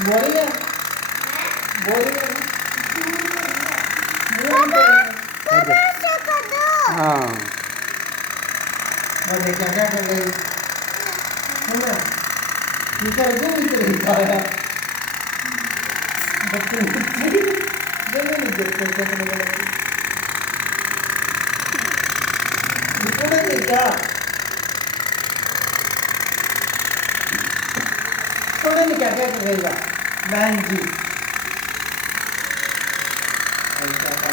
Boring है। Boring है। हाँ मैंने क्या क्या कर रही है ना, इधर जो इधर ही आया बच्चे जल्दी नहीं देखते कितने बड़े इतना नहीं क्या थोड़े नहीं क्या क्या कर रही है बहन जी। ऐसा